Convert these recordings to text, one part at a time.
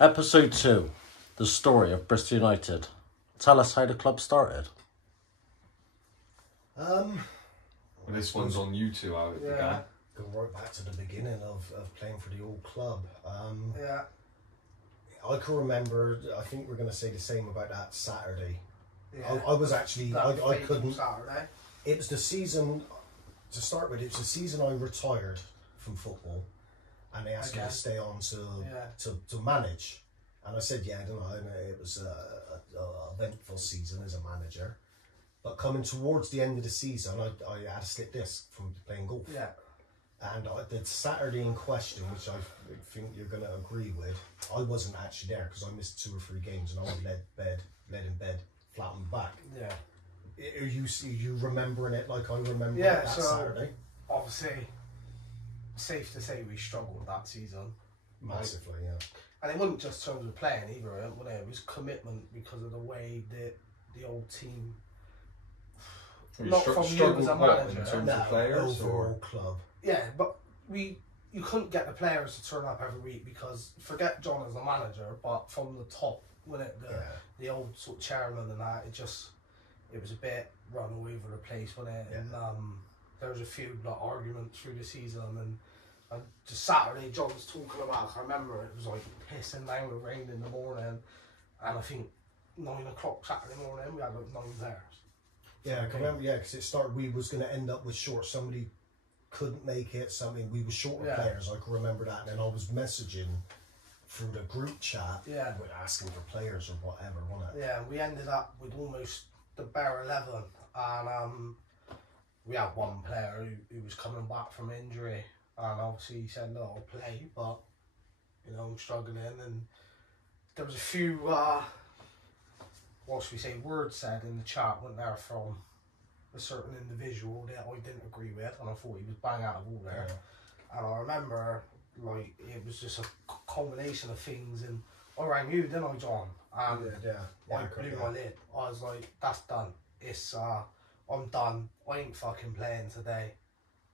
Episode 2, the story of Bristol United. Tell us how the club started. Well, this one's on you two, how it began. Go right back to the beginning of playing for the old club. I can remember, I think we're going to say the same about that Saturday. Yeah. I was actually, I couldn't. Saturday. It was the season, to start with, it was the season I retired from football. And they asked me to stay on to manage. And I said, yeah, I don't know. It was a eventful season as a manager. But coming towards the end of the season, I had a slip disc from playing golf. Yeah. And the Saturday in question, which I think you're going to agree with, I wasn't actually there because I missed 2 or 3 games and I was led in bed, flat on my back. Yeah. Are you remembering it like I remember that Saturday? Obviously, safe to say we struggled that season. Massively, yeah. And it wasn't just in terms of playing either, it was commitment because of the way that the old team. Not from you as a manager. In terms of players overall club. Yeah, but you couldn't get the players to turn up every week because forget John as a manager, but from the top, the old sort of chairman and that, it was a bit run all over the place, wasn't it? Yeah. And there was a few arguments through the season, and just Saturday John was talking about. I remember it was like pissing down with rain in the morning, and I think 9 o'clock Saturday morning we had like 9 players. Yeah, I can remember. Yeah, because it started. We was going to end up with short. Somebody couldn't make it. Something we were short of players. I can remember that. And then I was messaging through the group chat. Yeah. With asking for players or whatever, wasn't it? Yeah, we ended up with almost the bare 11, and we had one player who was coming back from injury, and obviously he said, "No, I'll play," but I'm struggling, and there was a few. What should we say, words said in the chat went there from a certain individual that I didn't agree with, and I thought he was bang out of order. Yeah. And I remember, like, it was just a combination of things, and I rang you, didn't I, John? And I blew my lid. I was like, that's done. It's, I'm done. I ain't fucking playing today.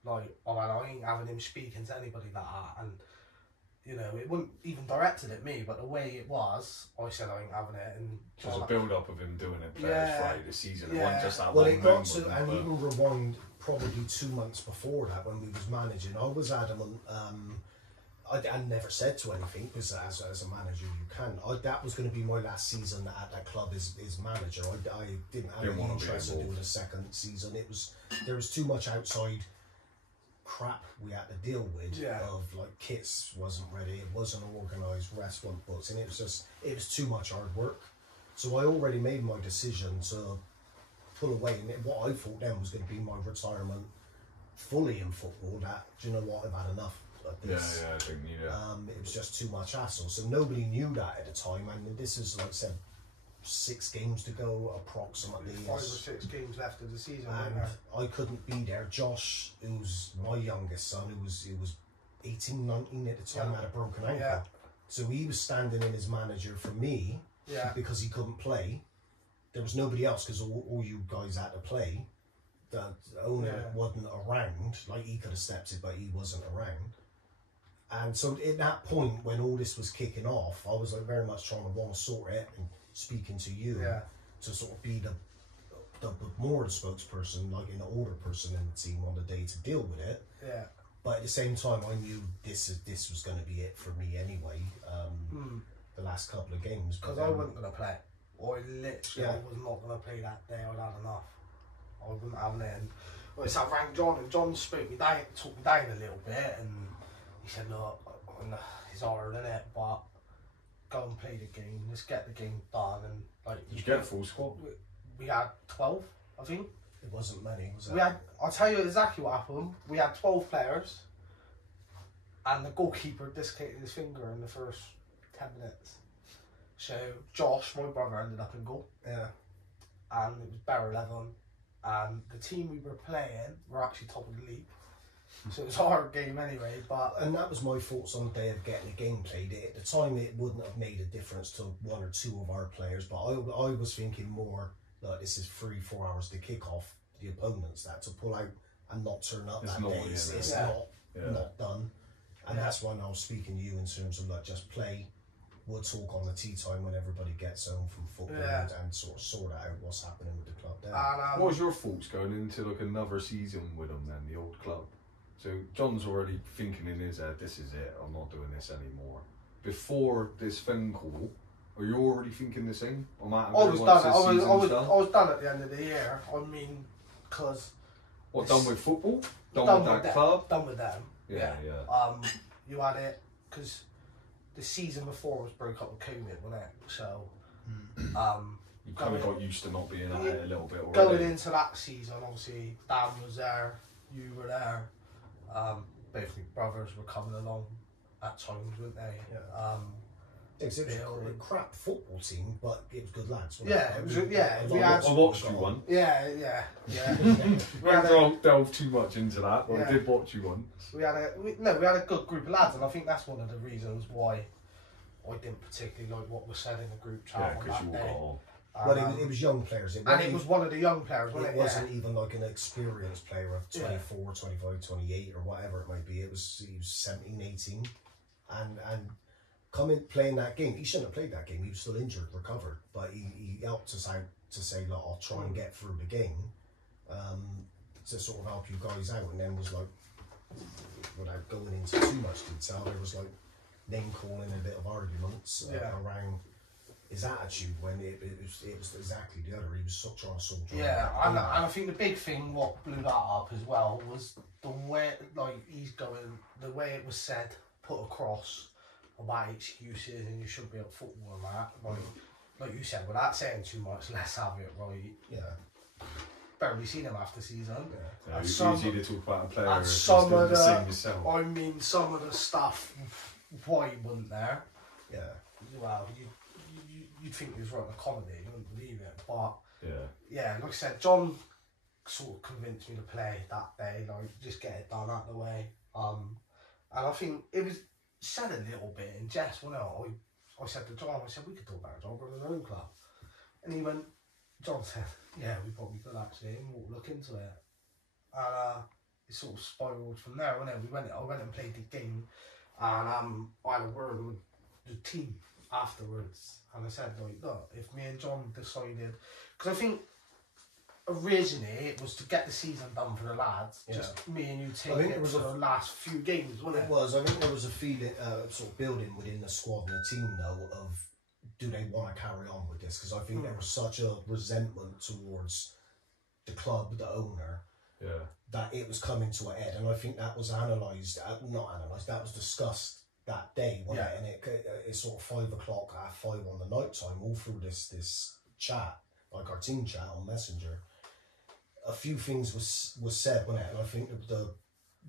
Like, I ain't having him speaking to anybody like that, and it wasn't even directed at me, but the way it was, I said I ain't having it. And it was a build-up of him doing it players Friday this season. It wasn't just that well, one it got to, and even rewind probably 2 months before that when we was managing, I was adamant. I never said to anything because as a manager you can. That was going to be my last season at that club as manager. I didn't have any interest in doing a second season. There was too much outside crap we had to deal with of like kits wasn't ready, it wasn't organised, restaurant books, and it was too much hard work. So I already made my decision to pull away, and what I thought then was going to be my retirement fully in football. That, do you know what, I've had enough of this. I think it was just too much hassle. So nobody knew that at the time, and this is, like I said, 6 games to go approximately. 5 or 6 games left of the season. And I couldn't be there. Josh, who's my youngest son, who was 18, 19 at the time, had a broken ankle. Yeah. So he was standing in as manager for me because he couldn't play. There was nobody else because all you guys had to play. The owner wasn't around. Like, he could have stepped it, but he wasn't around. And so at that point, when all this was kicking off, I was like very much trying to sort it and speaking to you to sort of be the more the spokesperson, like an older person in the team on the day to deal with it. Yeah. But at the same time, I knew this was going to be it for me anyway. The last couple of games, because I wasn't going to play. I literally was not going to play that day. I'd had enough. I wasn't having it. And so I rang John, and John spoke me down, talked me down a little bit, and he said, "Look, it's hard, isn't it? But go and play the game. Let's get the game done." And like, did you get a full squad? We had 12, I think. It wasn't many, was it? We had. I'll tell you exactly what happened. We had 12 players, and the goalkeeper dislocated his finger in the first 10 minutes. So Josh, my brother, ended up in goal. Yeah. And it was bare 11, and the team we were playing were actually top of the league. So it was a hard game anyway, and that was my thoughts on the day of getting a game played. At the time, it wouldn't have made a difference to 1 or 2 of our players, but I was thinking more like this is 3-4 hours to kick off the opponents. That to pull out and not turn up that day, it's not done. And that's when I was speaking to you in terms of like just play, we'll talk on the tea time when everybody gets home from football and sort out what's happening with the club there. What was your thoughts going into like another season with them then, the old club? So John's already thinking in his head, this is it, I'm not doing this anymore. Before this phone call, are you already thinking the same? I was done at the end of the year. I mean, because... What, done with football? Done with that club? Done with them. Yeah. You had it, because the season before was broke up with COVID, wasn't it? So... you kind of got used to not being at it a little bit already. Going into that season, obviously, Dan was there, you were there. Both my brothers were coming along at times, weren't they? Yeah. It was a crap football team, but it was good lads. Yeah, it was. Yeah, I watched you one. Yeah. We won't delve too much into that, but I did watch you one. We had a good group of lads, and I think that's one of the reasons why I didn't particularly like what was said in the group chat. Yeah, because you all got on. Well, it was young players. It was one of the young players, wasn't it? It wasn't even like an experienced player of 24, 25, 28 or whatever it might be. He was 17, 18. And coming playing that game, he shouldn't have played that game. He was still injured, recovered. But he helped us out to say, look, I'll try and get through the game to sort of help you guys out. And then was like, without going into too much detail, there was like name calling, a bit of arguments around his attitude when it was exactly the other. He was such a soldier. Yeah, and I think the big thing what blew that up as well was the way he's going, the way it was said, put across about excuses and you shouldn't be at football and that. Like you said, without saying too much, let's have it right. Yeah. Barely seen him after season. Yeah. It's easy to talk about a player and some of the stuff why he wasn't there. Yeah. Well, you'd think he was writing a comedy, you wouldn't believe it. But yeah, like I said, John sort of convinced me to play that day, like just get it done out of the way. And I think it was said a little bit in jest, wasn't it? I said to John, I said, we could talk about a job in our own club. And he went, John said, yeah, we probably could actually, and we'll look into it. And it sort of spiralled from there, wasn't it? I went and played the game, and I had a word with the team afterwards, and I said, like, look, if me and John decided, because I think originally it was to get the season done for the lads, just me and you taking it for the last few games, wasn't it? It was. I think there was a feeling, sort of building within the squad and the team though, of do they want to carry on with this? Because I think there was such a resentment towards the club, the owner, that it was coming to a head, and I think that was that was discussed that day, wasn't it? And it's sort of 5 o'clock, 5 on the night time, all through this chat, like our team chat on Messenger. A few things was said, wasn't it? And I think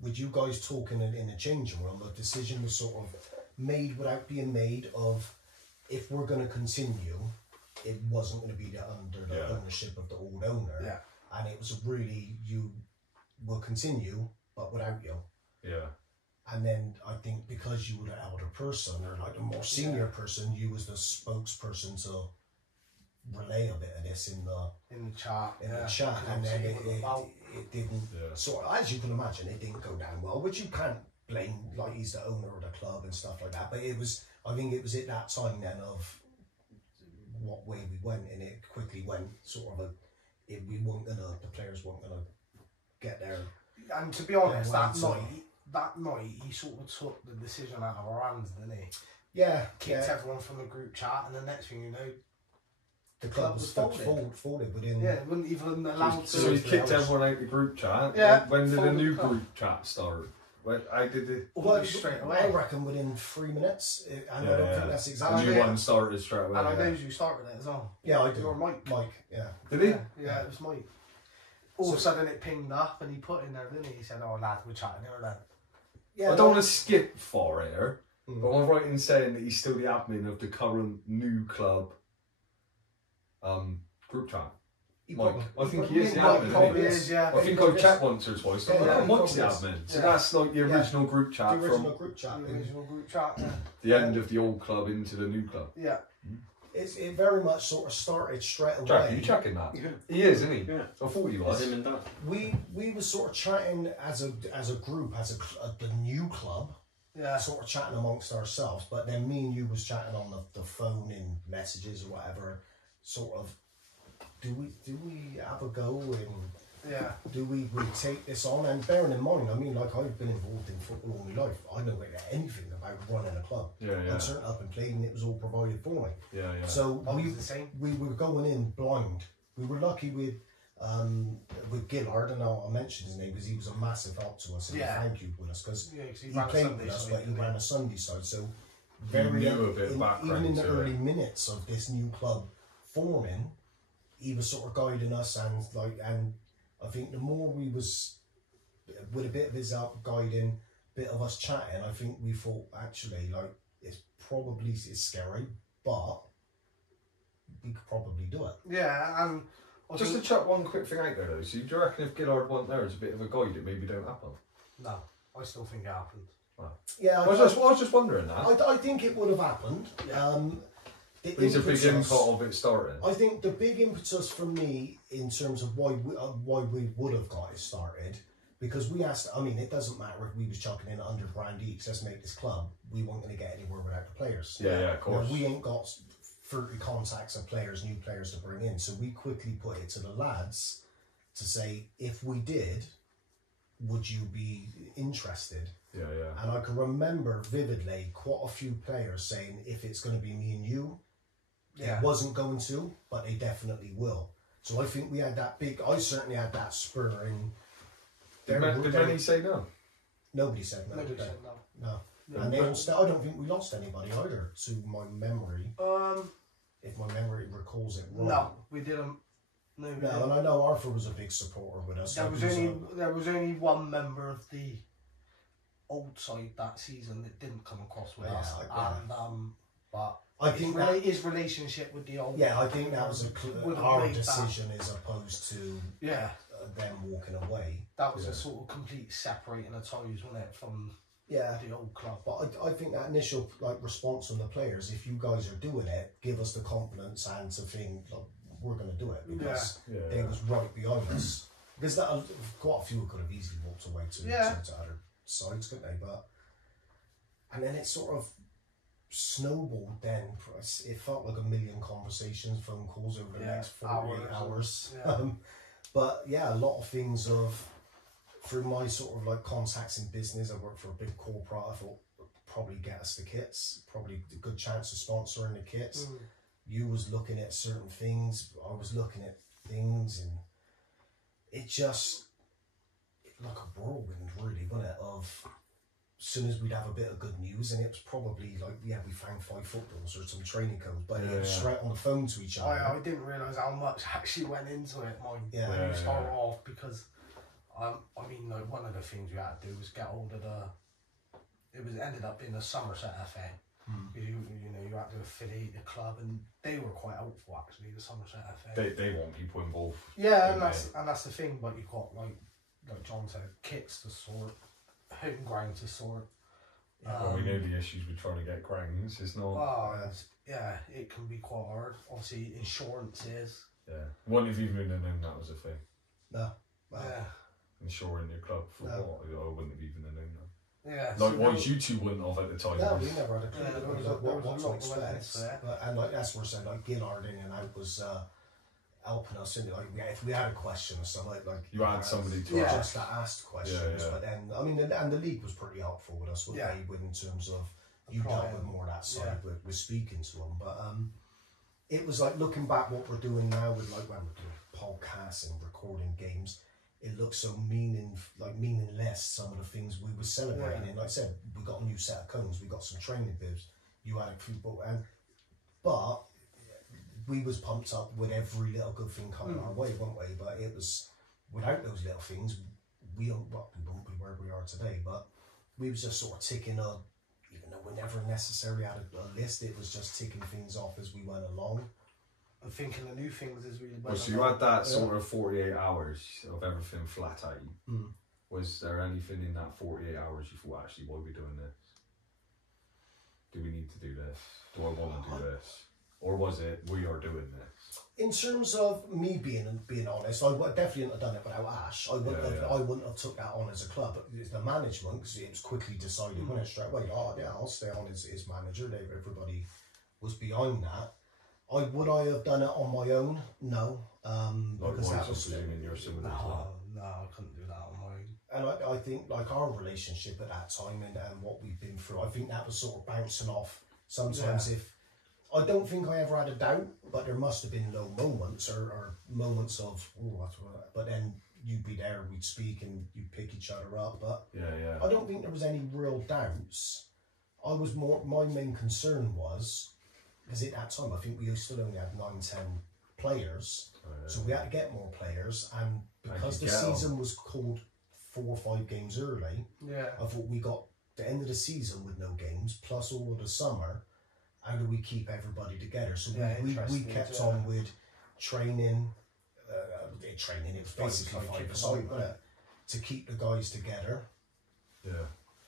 with you guys talking in the changing room, the decision was sort of made without being made of, if we're going to continue, it wasn't going to be under the ownership of the old owner. Yeah. And it was really, you will continue, but without you. Yeah. And then I think because you were the elder person, or like the more senior person, you was the spokesperson to relay a bit of this in the chat. And then it didn't sort of, as you can imagine, it didn't go down well, which you can't blame, like he's the owner of the club and stuff like that. But I think it was at that time then of what way we went, and it quickly went sort of the players weren't gonna get there. And to be honest, that night he sort of took the decision out of our hands, didn't he? Yeah. Kicked everyone from the group chat, and the next thing you know, the club was folded within. Yeah, it wouldn't even allow to. So he kicked everyone out the group chat. Yeah. When did the new group chat start? I did it. Well, straight away. I reckon within 3 minutes. And I don't think that's exactly. The new one started straight away. And I know you started it as well. Yeah, I did. Or Mike. Yeah. Did he? Yeah, it was Mike. All of a sudden it pinged up, and he put in there, didn't he? He said, "Oh, lad, we're chatting here then." Yeah. I don't want to skip far here, but I'm right in saying that he's still the admin of the current new club group chat. Mike, I think he is the admin. I think I've checked once or twice. Mike's the admin. So that's like the original group chat. The original group chat. The end of the old club into the new club. Yeah. It very much sort of started straight away. Jack, are you checking that? Yeah. He is, isn't he? Yeah. I thought he was. Him and Dad. We were sort of chatting as a group, the new club. sort of chatting amongst ourselves. But then me and you was chatting on the phone in messages or whatever. Sort of, do we have a go and do we take this on? And bearing in mind, I mean, like I've been involved in football all my life. I don't know anything about running a club. I turned up and played, and it was all provided for me. So we were going in blind. We were lucky with Gillard, and I'll mention his name because he was a massive help to us. And thank you with us because he played with us, but he ran a Sunday side. So very even in the early minutes of this new club forming, he was sort of guiding us, and I think the more we was with a bit of his help guiding, bit of us chatting, I think we thought actually like it's scary, but we could probably do it. Yeah, and just to chuck one quick thing out there though, so do you reckon if Gillard wasn't there as a bit of a guide, it maybe don't happen? No, I still think it happened. Wow. Yeah, I was just wondering that. I think it would have happened. But he's a big input of it starting. I think the big impetus for me in terms of why we would have got it started, because we asked. I mean, it doesn't matter if we was chucking in 100 grand each. Let's make this club. We weren't going to get anywhere without the players. Yeah, of course. Now, we ain't got 30 contacts of players, new players to bring in. So we quickly put it to the lads to say, if we did, would you be interested? Yeah. And I can remember vividly quite a few players saying, if it's going to be me and you, it wasn't going to, but they definitely will. So I think we had that I certainly had that spur in. Did many say no? Nobody said no. Nobody said no. No. And they I don't think we lost anybody either, to my memory. If my memory recalls it right. No, we didn't. No, and I know Arthur was a big supporter with us. There was only one member of the old side that season that didn't come across with us, but I think his relationship with the old. Yeah, I think that was our decision as opposed to them walking away. That was a sort of complete separating of ties, wasn't it, from the old club? But I think that initial response from the players, if you guys are doing it, give us the confidence and to think we're going to do it, because they was right behind us. Because quite a few could have easily walked away to other sides, couldn't they? And then it sort of snowballed then. It felt like a million conversations, phone calls over the next 48 hours. But a lot of things through my sort of contacts in business. I worked for a big corporate. I thought probably get us the kits, probably a good chance of sponsoring the kits. You was looking at certain things, I was looking at things, and it just like a whirlwind really, wasn't it, of as soon as we'd have a bit of good news, and it was probably we found 5 footballs or some training codes, but it was straight on the phone to each other. I didn't realise how much actually went into it, when you start off, because I mean, one of the things we had to do was get hold of ended up being the Somerset FA. You had to affiliate the club, and they were quite helpful actually, the Somerset FA. They want people involved. Yeah, and that's the thing, but you've got like John said, kits to sort, home ground to sort. We know the issues with trying to get grounds. It's not. It can be quite hard. Obviously, insurances. Yeah, wouldn't have even known that was a thing. No. Insuring your club for what? I wouldn't have even known that. Yeah. Likewise, you two wouldn't have at the time. No, we never had a clue. What to expect. And that's where I said Gillard in and out was helping us in if we had a question or something you had somebody to just to ask questions. But then and the league was pretty helpful with us, in terms of you dealt with more that side with speaking to them. But it was looking back what we're doing now with when we're doing podcasts and recording games. It looks so meaningless, some of the things we were celebrating. And like I said, we got a new set of cones, we got some training bibs, you had a football, but we was pumped up with every little good thing coming our way, weren't we? But it was, without those little things, we won't be where we are today. But we was just sort of ticking even though we never necessarily had a list, it was just ticking things off as we went along. And thinking of new things as we went so you had that sort of 48 hours of everything flat out. Was there anything in that 48 hours you thought, actually, why are we doing this? Do we need to do this? Do I want to do this? or was it we are doing this? In terms of me being honest, I would definitely wouldn't have done it without Ash. I wouldn't have took that on as a club. But it's the management, because it was quickly decided when it straight away. Oh yeah, I'll stay on as manager. Everybody was behind that. Would I have done it on my own? No, because that was. You're similar to No, I couldn't do that on my own. And I think like our relationship at that time and what we've been through, I think that was sort of bouncing off. Sometimes if I don't think I ever had a doubt, but there must have been low moments or moments of but then you'd be there, we'd speak and you'd pick each other up. But I don't think there was any real doubts. My main concern was because at that time I think we still only had 9-10 players, so we had to get more players, and because the season was called 4 or 5 games early, I thought we got the end of the season with no games plus all of the summer. How do we keep everybody together? So we kept on with training. Training, it was basically 5-a-side, wasn't it? To keep the guys together. Yeah.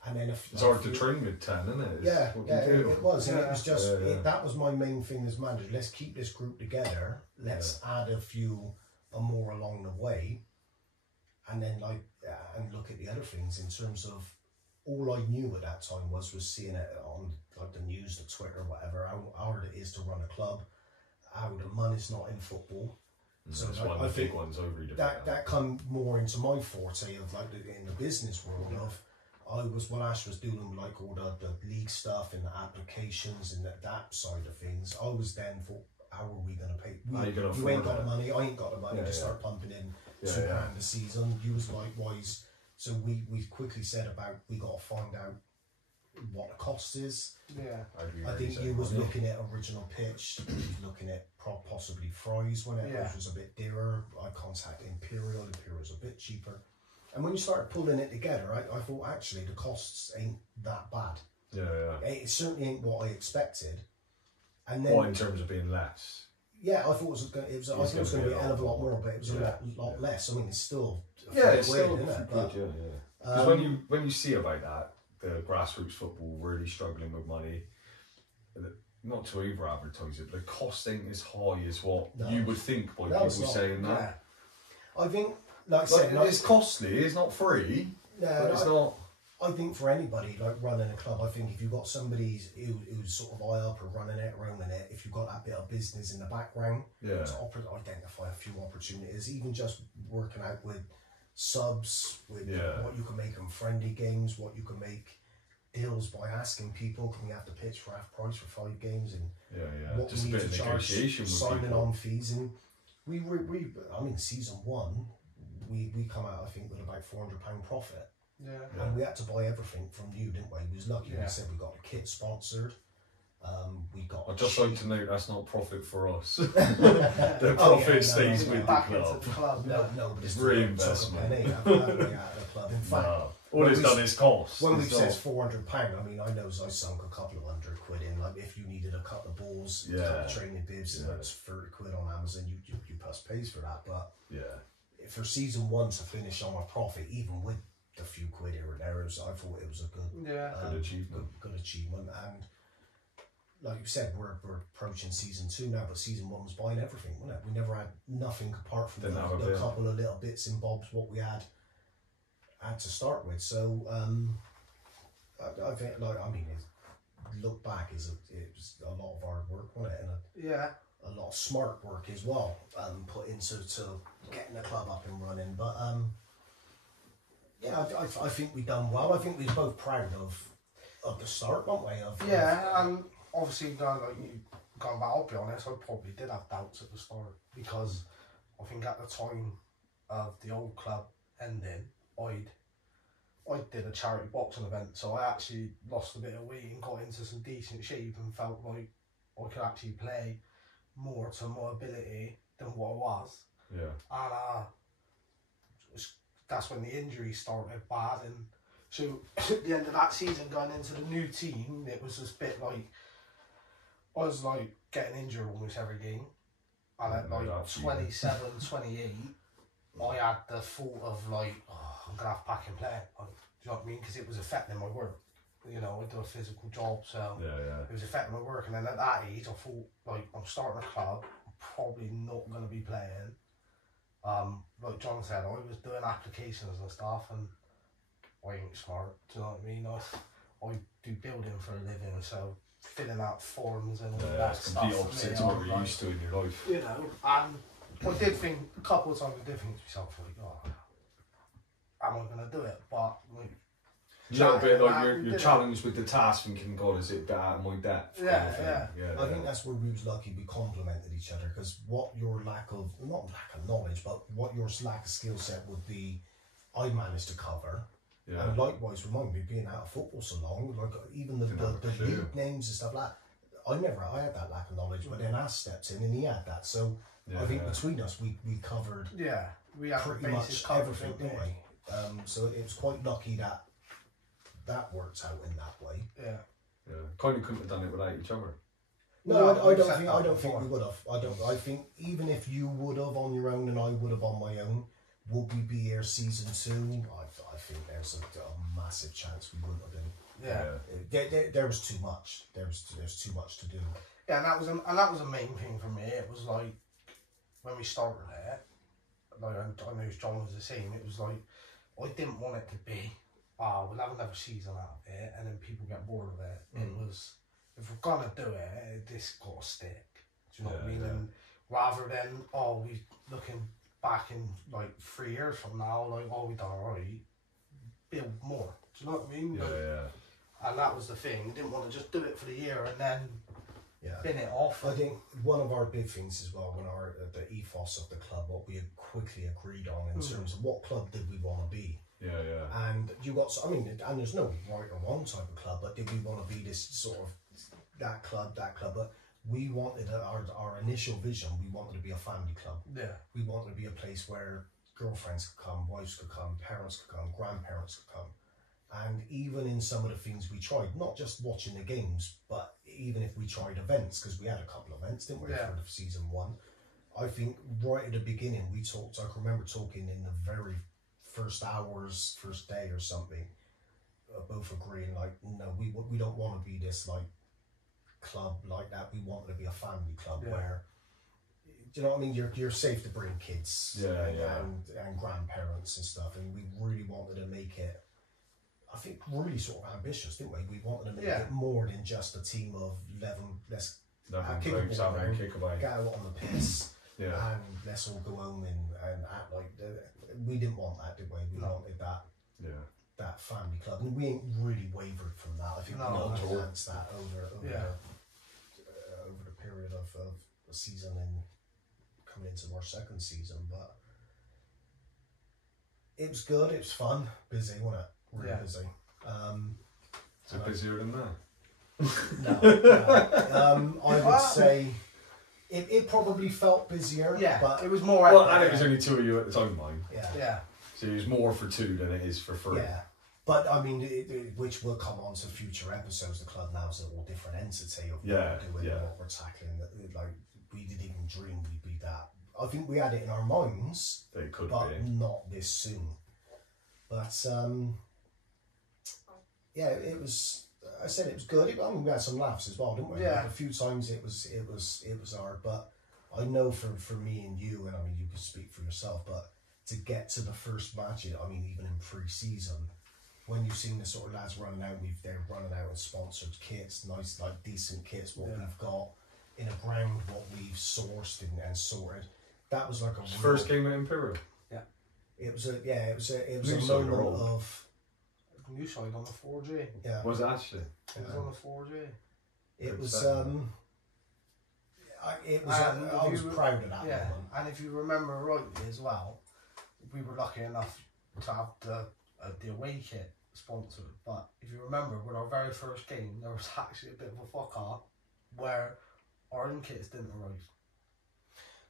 And then it's hard to train with 10, isn't it? It was. And it was just that was my main thing as manager. Let's keep this group together. Let's add a few more along the way, and then and look at the other things in terms of. All I knew at that time was seeing it on like the news, the Twitter, whatever. How hard it is to run a club, how the money's not in football. So that's one of the big ones over that come more into my forte of like in the business world of. When Ash was doing like all the league stuff and the applications and that side of things, I was then thought, how are we going to pay? You ain't got the money, I ain't got the money to start pumping in £2 a season. You was likewise. So we quickly said about we got to find out what the cost is. Yeah, I think you was looking at original pitch, you was looking at possibly Fry's when it was a bit dearer. I contacted Imperial. Imperial's a bit cheaper. And when you started pulling it together, I thought actually the costs ain't that bad. It certainly ain't what I expected. And then in terms of being less. Yeah, I thought it was going to be a hell of a lot more, but it was a lot less. I mean, it's still it's still good. Because when you see about that, the grassroots football really struggling with money, not to over advertise it, but the cost ain't as high as what you would think by people saying that. I think, like I said, it's costly. It's not free. But it's not. I think for anybody like running a club, I think if you've got somebody who's sort of high up or running it, if you've got that bit of business in the background, to identify a few opportunities, even just working out with subs, with what you can make on friendly games, what you can make deals by asking people, can we have the pitch for half price for 5 games, and what just we need to charge, signing people. On fees, and we season 1, we come out I think with about £400 profit. And we had to buy everything from you, didn't we? We was lucky. We said we got the kit sponsored. We got. I'd just like to note that's not profit for us. The profit stays with the club. No, but it's reinvestment. Out of the club. In fact, all it's done is cost. When we said £400, I mean, I know I sunk a couple of £100 in. Like if you needed a couple of balls, a couple of training bibs, it's £30 on Amazon. You plus pays for that, but for season 1 to finish on a profit, even with a few quid here and there, I thought it was a good achievement. Good achievement, and like you said, we're approaching season 2 now, but season 1 was buying everything, wasn't it? We never had nothing apart from the couple of little bits and bobs what we had to start with. So I think, look back, it was a lot of hard work, wasn't it? And a lot of smart work as well, put into getting the club up and running, but. I think we've done well. I think we were both proud of the start, weren't we? And obviously, going back, I'll be honest, I probably did have doubts at the start, because I think at the time of the old club ending, I did a charity boxing event, so I actually lost a bit of weight and got into some decent shape and felt like I could actually play more to my ability than what I was. And that's when the injuries started bad, and so at the end of that season, going into the new team, it was this bit like I was like getting injured almost every game, and at like 27, 28, I had the thought of like, I'm gonna have to pack and play. Do you know what I mean? Because it was affecting my work. you know, I do a physical job, so Yeah. it was affecting my work. And then at that age, I thought, like, I'm starting a club, I'm probably not going to be playing. Like John said, I was doing applications and stuff, and I ain't smart, do you know what I mean? I do building for a living, so filling out forms and all that That's stuff. complete opposite to what you're used to in your life. You know, and I did think, a couple of times I did think to myself, like, oh, am I going to do it? But, like, A little bit like chatting, you're challenged with the task, thinking, God, is it that out of my depth? Yeah, kind of thing. I think that's where we was lucky we complemented each other, because what your lack of, not lack of knowledge, but what your lack of skill set would be, I managed to cover. Yeah. And likewise, remind me, being out of football so long, like even the league names and stuff like that, I had that lack of knowledge, but then Ash steps in and he had that. So I think between us, we covered we have pretty much everything, didn't we? So it was quite lucky that worked out in that way. Yeah. Kind of couldn't have done it without each other. No, I we've don't said think. that I don't before. think we would have. I think even if you would have on your own and I would have on my own, would we be here season 2? I think there's a massive chance we wouldn't have been. Yeah. There was too much. There's too much to do. Yeah, and that was a main thing for me. It was like when we started it, like I know John was the same. It was like I didn't want it to be, we'll have another season out of it, and then people get bored of it. It was, if we're gonna do it, this got to stick. Do you know what I mean? Yeah. And rather than we looking back in like 3 years from now, like we done alright, build more. Do you know what I mean? Like, and that was the thing. We didn't want to just do it for the year and then bin it off. I think one of our big things as well, when the ethos of the club, what we had quickly agreed on in terms of what club did we want to be. And you got, and there's no right or wrong type of club, but did we want to be this sort of that club? But we wanted our initial vision. We wanted to be a family club. Yeah. We wanted to be a place where girlfriends could come, wives could come, parents could come, grandparents could come. And even in some of the things we tried, not just watching the games, but even if we tried events, because we had a couple of events, didn't we, for the season 1. I think right at the beginning I can remember talking in the very first day or something, both agreeing like, no, we don't want to be this like club like that. We want to be a family club where, do you know what I mean, you're safe to bring kids and grandparents and stuff, and we really wanted to make it, I think, really sort of ambitious, didn't we? We wanted to make it more than just a team of 11. Let's kick away, get out on the piss, and let's all go home and act like we didn't want that, did we? We wanted that family club, and we ain't really wavered from that. I think we enhanced that over the period of the season and coming into our second season. But it was good. It was fun. Busy, wasn't it? Really busy. Is it busier than that? No. I would say it probably felt busier. Yeah, but it was more. Well, and it was only 2 of you at the time, mine. Yeah. So it was more for 2 than it is for 3. Yeah. But I mean, which will come on to future episodes. The club now is a whole different entity of what we're doing and what we're tackling. Like, we didn't even dream we'd be that. I think we had it in our minds, They could but be. not this soon. But it was. I said it was good. We had some laughs as well, didn't we? Yeah. Like, a few times it was hard, but I know for me and you, and I mean you can speak for yourself, but to get to the first match, I mean even in pre-season, when you've seen the sort of lads running out, they're running out with sponsored kits, nice like decent kits, what we've got in a ground, what we've sourced and sorted. That was like a First game at Imperial. It was a New side moment roll. of New side on the 4G. yeah. Was it actually? It was on the 4G. It was Exciting. I was proud of that Yeah, moment. and if you remember rightly as well, we were lucky enough to have the away kit sponsored. But if you remember, with our very first game, there was actually a bit of a fuck up where our own kits didn't arrive.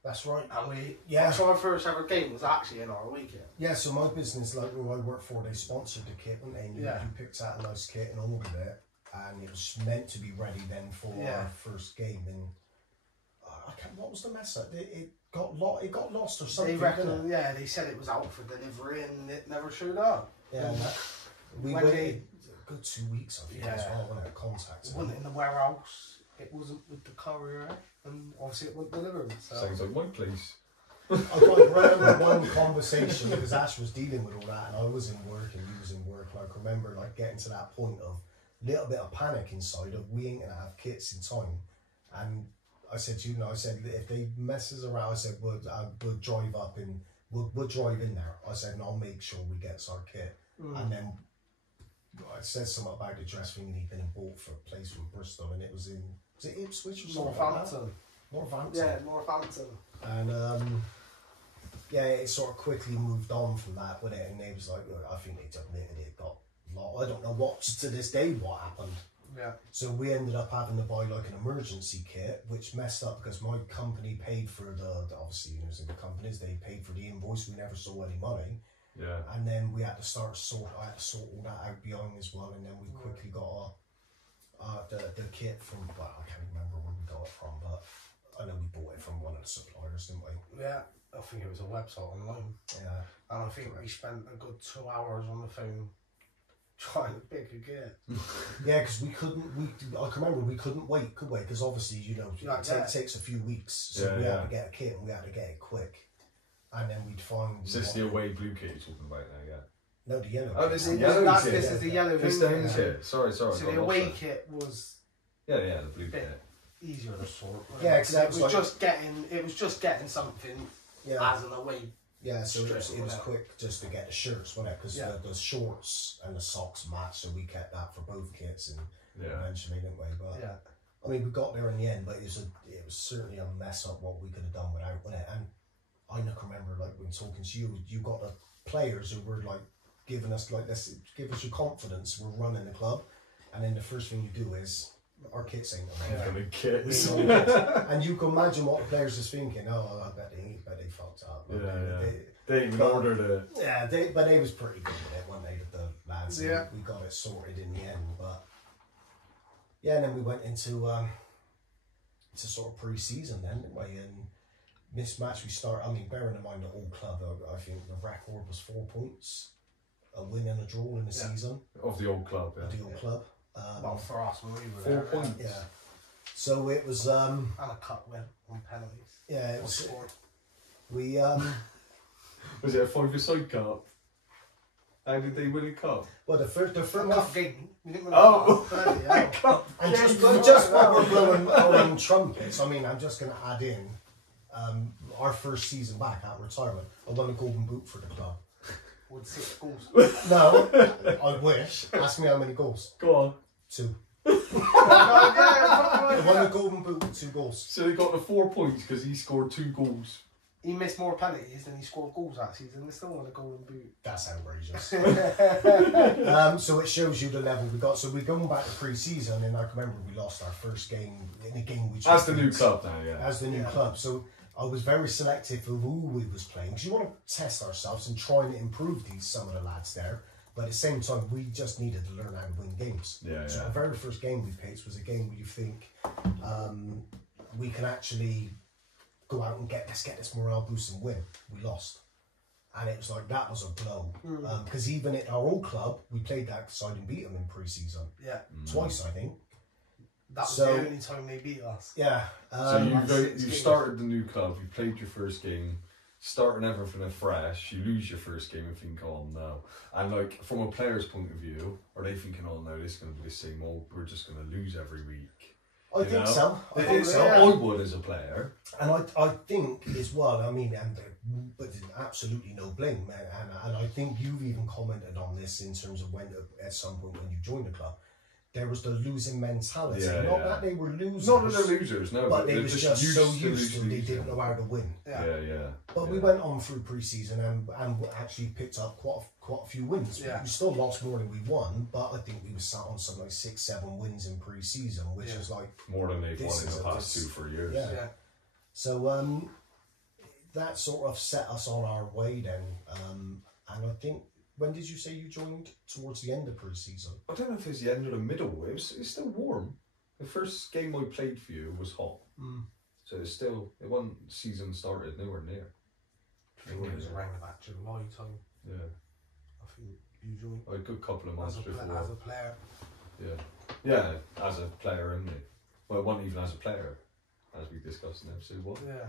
That's right. And so our first ever game was actually in our away kit. Yeah, so my business, like who I work for, they sponsored the kit, and they you picked out a nice kit and ordered it, and it was meant to be ready then for our first game. And I can't. What was the mess up? It got lost or something. They reckon, they said it was out for delivery and it never showed up. Yeah, we when waited good 2 weeks, I think, as Yeah. well, when I contacted It wasn't him. in the warehouse. It wasn't with the courier, and obviously it wasn't delivered. So. Sounds like my place. I like remember one conversation because Ash was dealing with all that, and I was in work and he was in work. And I can remember like getting to that point of a little bit of panic inside of we ain't gonna have kits in time. And I said, you know, I said if they messes around, I said we'll drive up and we'll drive in there. I said, and I'll make sure we get our kit. And then I said something about the dress thing, and he'd been and bought for a place from Bristol, and it was in Ipswich or something like that? Northampton. Northampton. Yeah, Northampton. And yeah, it sort of quickly moved on from that with it, and they was like, look, I think they admitted it got I don't know what to this day what happened. Yeah. So we ended up having to buy like an emergency kit, which messed up because my company paid for the obviously, you know, in the companies they paid for the invoice. We never saw any money. Yeah. And then we had to I had to sort all that out behind as well, and then we quickly got the kit from, well, I can't remember where we got it from, but I know we bought it from one of the suppliers, didn't we? Yeah. I think it was a website online. Yeah. And I think we spent a good 2 hours on the phone trying to pick a kit. Yeah, because I can remember we couldn't wait, could we? Because obviously, you know, it takes a few weeks, so we had to get a kit and we had to get it quick. And then we'd find... Is this the away blue kit you're talking about now, yeah? No, the yellow Oh, kit. this is the yellow kit. This is the yellow This wing the kit. kit. Sorry. So the away kit was Yeah, the blue a bit kit. easier to sort. Yeah, because that it was like, just getting something yeah, as an away. yeah. So it was strip, quick just to get the shirts, wasn't it? Because the shorts and the socks matched, so we kept that for both kits, and eventually, didn't we? But Yeah. I mean, we got there in the end, but it was certainly a mess up what we could have done without, wasn't it? And I can remember like when talking to you, you got the players who were like giving us like this, give us your confidence. We're running the club, and then the first thing you do is our kits ain't around. Kits. And you can imagine what the players is thinking. Oh, I bet they fucked up. They even ordered it. Yeah, but they was pretty good with it, weren't they, the lads? Yeah. We got it sorted in the end, but yeah, and then we went into sort of pre-season then, didn't we? And mismatch we start. I mean, bearing in mind the whole club, I think the record was 4 points, a win and a draw in the season Of the old club, of the old club. Well, for us when we were 4 there. points. Yeah. So it was And a cup win on penalties. yeah, it was Scored. we Was it a 5-a-side cup? How did they win a cup? well the first Cup game. We didn't win a Oh. cup. and just while we're blowing our own trumpets, I mean, I'm just going to add in our first season back at retirement. I won a golden boot for the club. With 6 goals. No, I wish. Ask me how many goals. Go on. 2. I Yeah, won the golden boot with 2 goals. So they got the 4 points because he scored 2 goals. he missed more penalties than he scored goals that season. They still won a golden boot. That's outrageous. So it shows you the level we got. So we're going back to pre-season, and I can remember we lost our first game in a game which As the new club now, yeah. As the new club. So I was very selective of who we was playing, because you want to test ourselves and try and improve some of the lads there. But at the same time, we just needed to learn how to win games. Yeah, So yeah. the very first game we played was a game where you think we can actually go out and let's get this morale boost and win. We lost. And it was like, that was a blow. Because even at our old club, we played that side and beat them in pre-season. Yeah. Twice, I think. That was So- the only time they beat us. Yeah. So you games. started the new club, you played your first game, starting everything afresh, you lose your first game and think, oh no. And like, from a player's point of view, are they thinking, oh no, this is going to be the same old, we're just going to lose every week? I think so. I I think so. I would as a player. And I think as well, I mean, but absolutely no blame, man. And I think you've even commented on this in terms of when, at some point when you joined the club, there was the losing mentality. Yeah, Not yeah. that they were losers. Not that they're losers, no, but they they're was just so used to losing. they didn't know how to win. Yeah. But we went on through pre-season and actually picked up quite a few wins. Yeah. We still lost more than we won, but I think we were sat on something like 6-7 wins in pre-season, which is like More than they've won This in is the a- past this- 2-3 years. Yeah. Yeah. So that sort of set us on our way then. And I think, when did you say you joined? Towards the end of pre-season. I don't know if it's the end or the middle. It's still warm. The first game I played for you was hot. So it's still, it wasn't season started nowhere near. I think it was around about July time. Yeah. I think. you joined A good couple of months as a before. player. Yeah, as a player only. Well, it wasn't even as a player, as we discussed in episode 1. Yeah.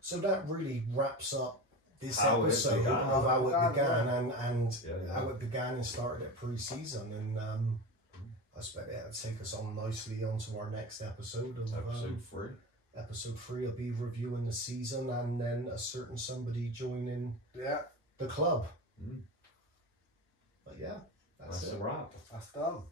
So that really wraps up this How it episode began. of how it began and Yeah. how it began and started at pre-season. And I expect that'll take us on nicely onto our next episode of Episode 3. Episode 3 will be reviewing the season and then a certain somebody joining the club. Mm. But yeah, that's That's it. a wrap. That's done.